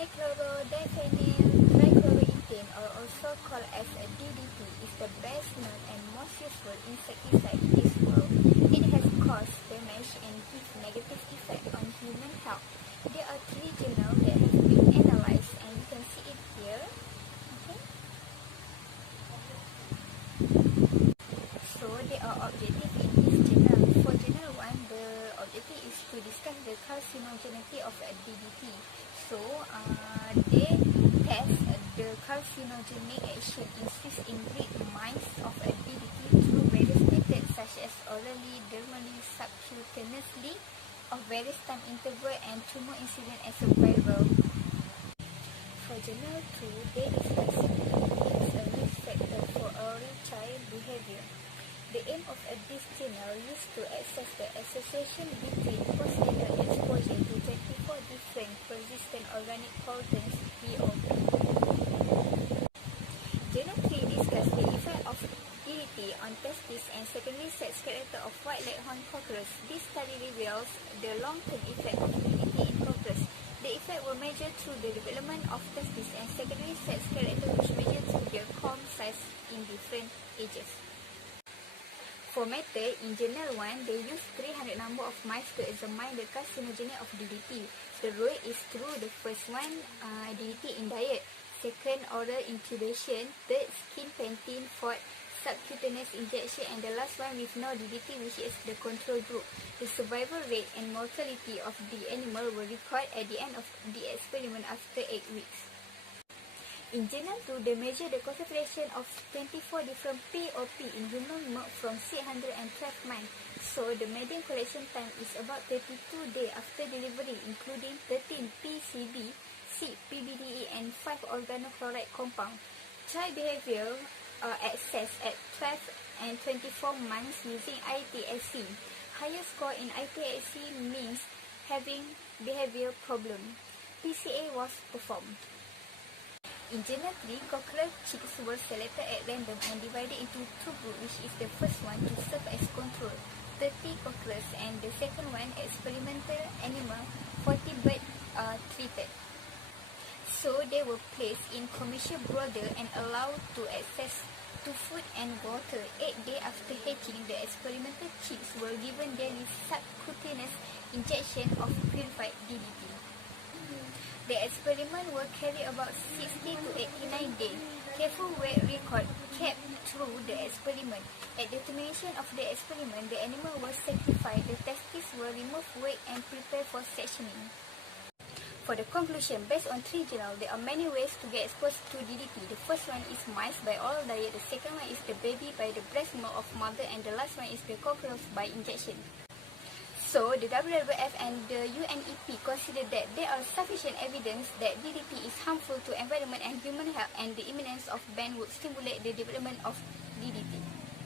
Dichlorodenephenyl trichloroethane, or also called as a DDT, is the best known and most useful insecticide in this world. It has caused damage and gives negative effect on human health. There are 3 journals that have been analyzed, and you can see it here. Okay. So there are objectives in this journal. For journal 1, the objective is to discuss the carcinogenity of a DDT. So they test the carcinogenic action in cyst in red mice of a DDT through various methods such as orally, dermally, subcutaneously, of various time interval, and tumor incidence and survival. For journal 2, they discuss as a risk factor for early child behavior. The aim of this journal is to assess the association between postnatal exposure to 24 different persistent organic pollutants (BOP). Journal 3 discusses the effect of DDT on testis and secondary sex character of white leghorn cockroach. This study reveals the long-term effect of DDT in cockroach. The effect were measured through the development of testis and secondary sex character, which measured through their comb size in different ages. For method, in journal 1, they used 300 number of mice to examine the carcinogenicity of DDT. The rule is through the first one, DDT in diet, second, oral incubation, third, skin painting, fourth, subcutaneous injection, and the last one with no DDT, which is the control group. The survival rate and mortality of the animal were recorded at the end of the experiment after 8 weeks. In journal 2, they measure the concentration of 24 different POP in human milk from 612 months. So, the median collection time is about 32 days after delivery, including 13 PCB, 6 PBDE, and 5 organochloride compound. Child behavior assessed at 12 and 24 months using ITSC. Higher score in ITSC means having behavior problem. PCA was performed. In journal 3, cockroach chicks were selected at random and divided into 2 groups, which is the first one to serve as control, 30 cockroaches, and the second one, experimental animal, 40 birds treated. So they were placed in commercial broiler and allowed to access to food and water. 8 days after hatching, the experimental chicks were given daily subcutaneous injection of purified DDT. The experiment will carry about 60 to 89 days. Careful weight record kept through the experiment. At the termination of the experiment, the animal was sacrificed, the testes were removed, weighed, and prepared for sectioning. For the conclusion, based on 3 journals, there are many ways to get exposed to DDT. The first one is mice by oral diet, the second one is the baby by the breast milk of mother, and the last one is the cockroach by injection. So, the WWF and the UNEP consider that there are sufficient evidence that DDT is harmful to environment and human health, and the imminence of ban would stimulate the development of DDT.